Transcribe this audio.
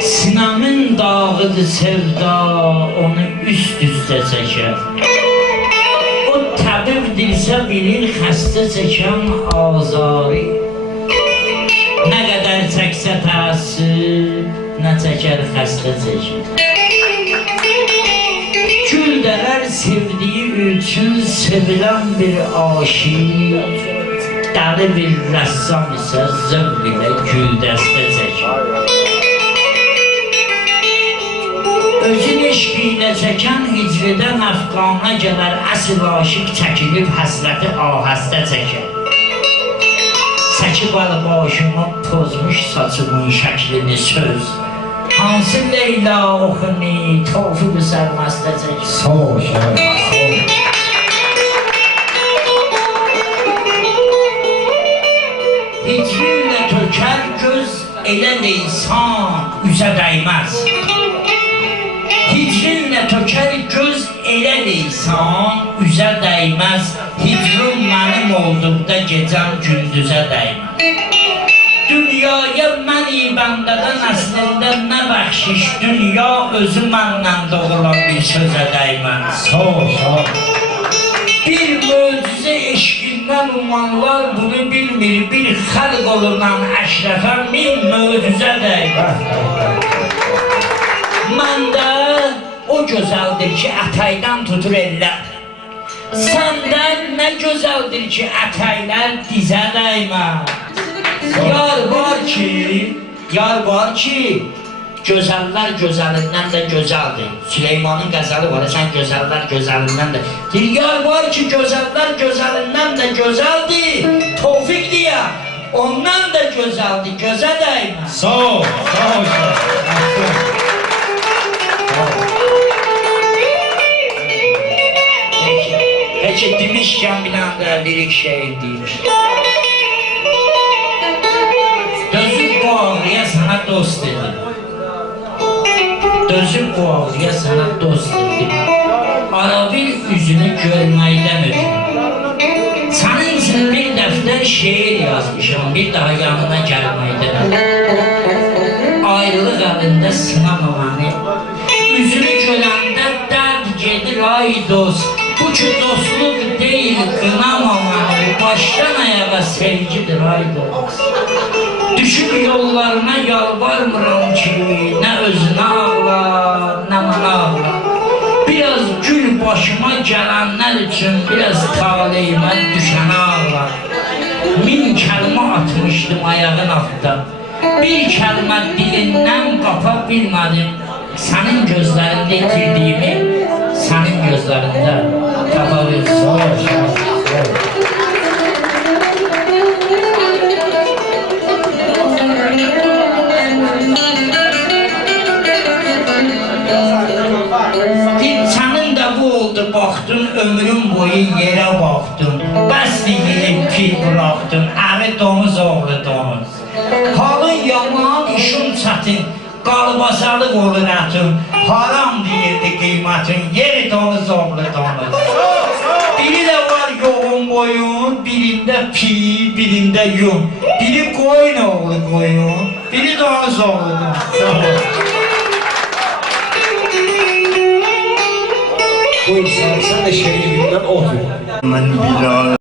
Sinanın dağıdır sevda, onu üst üste çeker. O təbibdirsə bilir xəstə çəkən azarı. Nə qədər çəksə təəssüf, nə çəkər xəstə çəkər. Gül dərər sevdiyi üçün sevilən bir aşiq, dəli bir rəssam isə zövq ilə güldəstə çəkər. Özün eşqiyle çəkən hicrədən əfqana gələr, əsl aşıq çəkilib həsrəti ahəstə çəkər. Səkib alı başıma pozmuş saçımın şəklini söz, hansı Leyla oxuni, tofiq sərməstə çəkər. Sağ ol, şəhər, sağ ol. Hicrinlə tökər göz, elə leysan üzə dəyməz. Hicrinlə tökər göz, elə leysan üzə dəyməz. Hicrin mənim olduqda gecəm gündüzə dəyməz. Dünyaya məni bəndədən əslində nə bəxşiş, dünya özü məndən doğulan bir sözə dəyməz. Sağ ol, sağ ol. Bir möcüzə eşqindən umanlar bunu bilmir, bir xəlq olunan əşrəfə min möcüzə dəyməz. Məndə o gözəldir ki, ətəkdən tutur ellər. Səndən nə gözəldir ki, ətəklər dizə dəymər. Yar var ki, gözəllər gözəlindən də gözəldir. Süleymanın qəzəli var, sən gözəllər gözəlindən də. Yar var ki, gözəllər gözəlindən də gözəldir. Tofiq deyə, ondan da gözəldir, gözə dəymər. Sağ ol, şəhər. Peki demişken bir anda lirik şehir demiş. Gözüm bu ağrıya sana dost dedi. Gözüm bu ağrıya sana dost dedi. Arabil yüzünü görməkdən ötürü. Senin için bir dəftər şehir yazmışım, bir daha yanına gəlməkdən. Ayrılıq əlində sınamamanı. Yüzünü görəndə dərd gedir ay dost. Bu ki dostluq deyil, qınamamanı, başdan ayağa sevgidir ay dost. Düşüb yollarına yalvarmıram ki, nə özünə ağla, nə mənə ağla. Biraz gül başıma gələnlər üçün, biraz taleyimə düşənə ağla. Min kəlmə atmışdım ayağın altında, bir kəlmə dilindən qapa bilmədim. Sənin gözlərində itirdiyimi, sənin gözlərində tapa bildim. Sağ ol, şəhər. Sənin də bu oldu, baxdın, ömrüm boyu yerə baxdın. Bəs deyilib ki, bıraxdın, əri donuz oğlu donuz. Halın yaman, işin çətin, qalbasarlıq olur ətin. Haram deyildi qiymətin, yeri donuz oğlu donuz. Biri də var yoğun boyun, birində pi, birində yun. Biri qoyun oğlu qoyun, biri donuz oğlu donuz. Buyur, sen de şehri bilmem oğlu. Ben bir daha